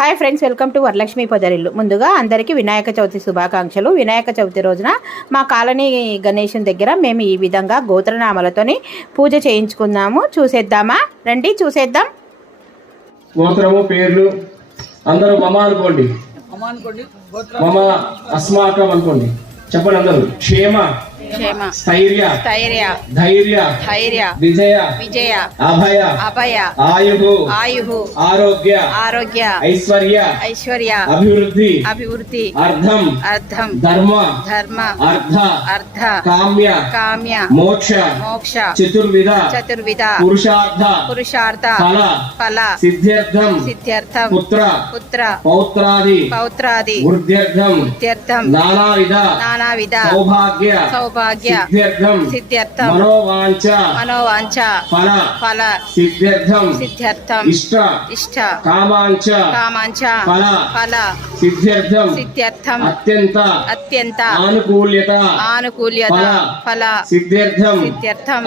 Hi friends, welcome to Varalakshmi Podarillu. ముందుగా అందరికీ వినాయక చవితి శుభాకాంక్షలు. వినాయక చవితి రోజున మా కాలనీ గణేశుని దగ్గర మేము ఈ విధంగా గోత్రనామాలతోని పూజ చేయించుకుందాము. చూసేద్దామా? రండి చూసేద్దాం. గోత్రము పేర్లు అందరూ మమ అనుకోండి. మమ అస్మాకం అనుకోండి. చెప్పండి అందరూ. క్షేమ, స్థైర్య, ధైర్య, విజయ, అభయ, ఆయు, ఆరోగ్య, ఐశ్వర్య, అభివృద్ధి, అర్థం, ధర్మ, అర్థ, కామ్య, మోక్ష, చతుర్విధ, పురుషార్థ, ఫల, సిద్ధ్యర్థం, పుత్ర, పౌత్రాది, వృద్ధ్యర్థం, నానావిధ, సౌభాగ్య, సిద్ధ్యర్థం, మనోవాంఛ, ఫల, సిద్ధ్యర్థం, ఇష్ట, కామాంఛ, ఫల, సిద్ధ్యర్థం, అత్యంత, ఆనుకూల్యత, ఫల, సిద్ధ్యర్థం,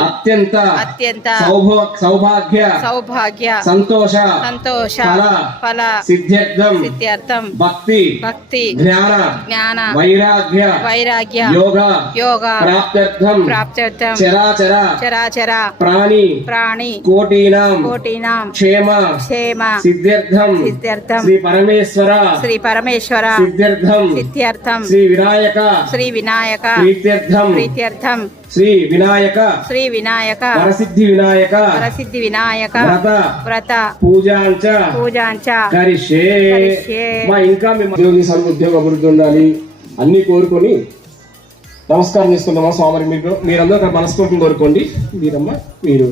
అత్యంత, సౌభాగ్య, సంతోష, ఫల, సిద్ధ్యర్థం, భక్తి, జ్ఞాన, వైరాగ్య, యోగ, ప్రాప్త్యర్థం, చరాచర, ప్రాణి, కోటీనాం, క్షేమ, సిద్ధ్యర్థం, శ్రీ పరమేశ్వర, సిద్ధ్యర్థం, శ్రీ వినాయక, ప్రీత్యర్థం, శ్రీ వినాయక, వరసిద్ధి వినాయక, వ్రత, పూజాంచ కరిష్యే. మా ఇంకా మేము ఉద్యోగి ఉద్యోగ అభివృద్ధి ఉండాలి అన్ని కోరుకొని నమస్కారం చేసుకుందామా స్వామి. మీరందరూ మనస్ఫూర్తిని కోరుకోండి. మీరమ్మ మీరు